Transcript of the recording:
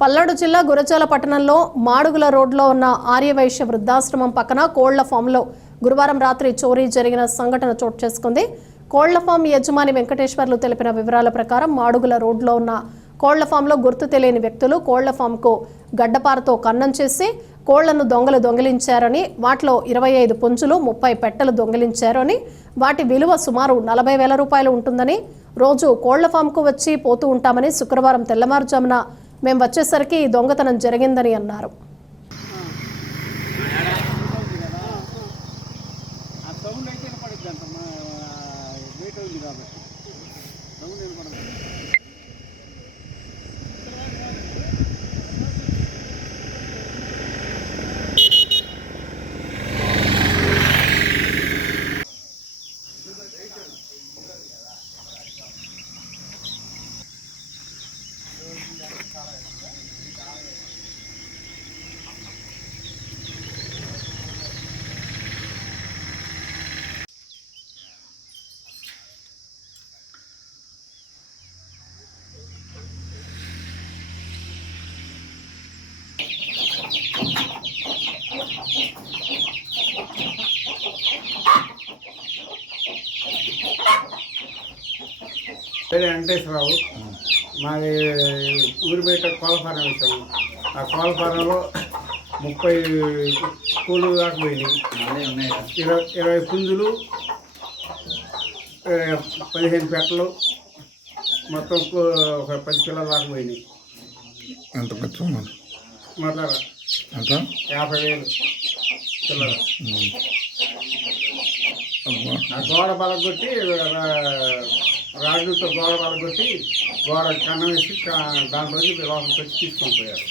పల్నాడు జిల్లా గురజాల పట్టణంలో మాడుగుల రోడ్లో ఉన్న ఆర్యవైశ్య వృద్ధాశ్రమం పక్కన కోళ్ళ ఫామ్లో గురువారం రాత్రి చోరీ జరిగిన సంఘటన చోటు చేసుకుంది. కోళ్ళ ఫామ్ యజమాని వెంకటేశ్వర్లు తెలిపిన వివరాల ప్రకారం మాడుగుల రోడ్లో ఉన్న కోళ్ళ ఫామ్లో గుర్తు తెలియని వ్యక్తులు కోళ్ళ ఫామ్కు గడ్డపారతో కన్నం చేసి కోళ్ళను దొంగలు దొంగిలించారని వాటిలో ఇరవై ఐదు పుంజులు ముప్పై పెట్టెలు దొంగిలించారని వాటి విలువ సుమారు నలభై వేల రూపాయలు ఉంటుందని రోజు కోళ్ళ ఫామ్కు వచ్చి పోతూ ఉంటామని శుక్రవారం తెల్లవారుజామున మేము వచ్చేసరికి ఈ దొంగతనం జరిగిందని అన్నారు. పేరు వెంకటేశ్వరరావు. మాది ఊరి బయట కోలఫారం వేసాము ఆ కోలఫారంలో ముప్పై కూలు దాకా పోయినాయి. ఇరవై ఇరవై పుంజులు పదిహేను పెట్టలు మొత్తం ఒక పది కిలోల దాకా పోయినాయి. ఎంత ఖర్చు ఎంత? యాభై వేలు. అబ్బా ఆ గోడ బలగొట్టి రా- రాజులతో గోడ వాళ్ళ కొట్టి గోడ కన్నం వేసి కా- దాంట్లోకి లోపలికి వచ్చి తీసుకొని పోయారు.